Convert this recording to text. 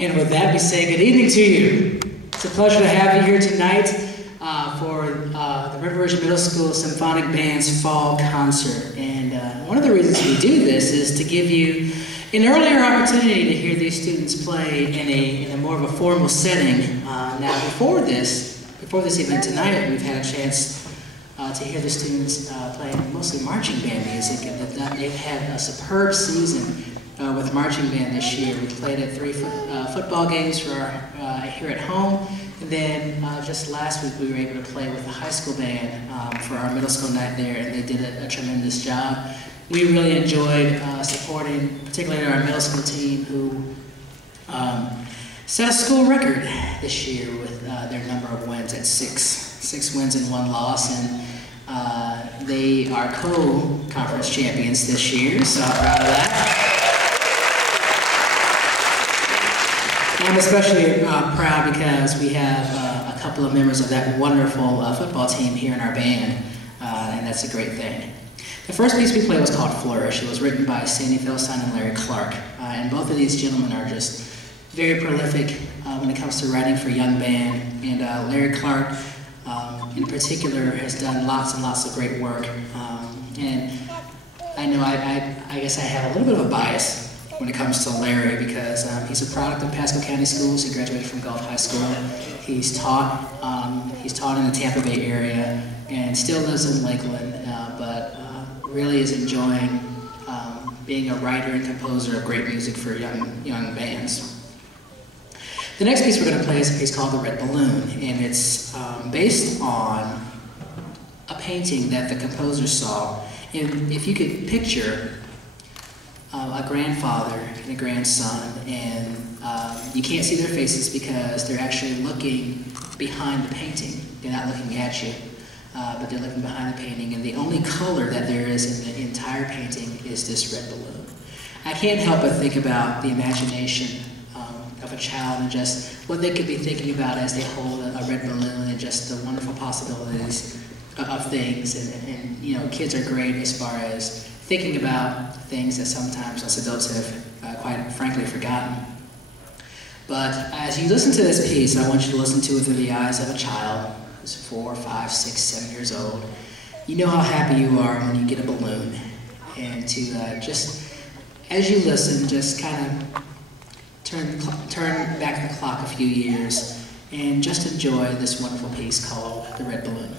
And with that, we say good evening to you. It's a pleasure to have you here tonight for the River Ridge Middle School Symphonic Band's fall concert. And one of the reasons we do this is to give you an earlier opportunity to hear these students play in a more of a formal setting. Now, before this event tonight, we've had a chance to hear the students playing mostly marching band music, and they've had a superb season with marching band this year. We played at 3 football games for here at home, and then just last week we were able to play with the high school band for our middle school night there, and they did a tremendous job. We really enjoyed supporting, particularly our middle school team, who set a school record this year with their number of wins at 6 wins and 1 loss, and they are co-conference champions this year, so I'm proud of that. I'm especially proud because we have a couple of members of that wonderful football team here in our band, and that's a great thing. The first piece we played was called Flourish. It was written by Sandy Philstein and Larry Clark, and both of these gentlemen are just very prolific when it comes to writing for young band, and Larry Clark in particular has done lots and lots of great work, and I know I guess I have a little bit of a bias when it comes to Larry because he's a product of Pasco County Schools. He graduated from Gulf High School. He's taught in the Tampa Bay area and still lives in Lakeland, but really is enjoying being a writer and composer of great music for young bands. The next piece we're going to play is a piece called The Red Balloon, and it's based on a painting that the composer saw. And if you could picture a grandfather and a grandson, and you can't see their faces because they're actually looking behind the painting. They're not looking at you, but they're looking behind the painting, and the only color that there is in the entire painting is this red balloon. I can't help but think about the imagination of a child and just what they could be thinking about as they hold a red balloon and just the wonderful possibilities of things. And you know, kids are great as far as thinking about things that sometimes us adults have quite frankly forgotten. But as you listen to this piece, I want you to listen to it through the eyes of a child who's 4, 5, 6, 7 years old. You know how happy you are when you get a balloon. And to just, as you listen, just kind of turn back the clock a few years and just enjoy this wonderful piece called The Red Balloon.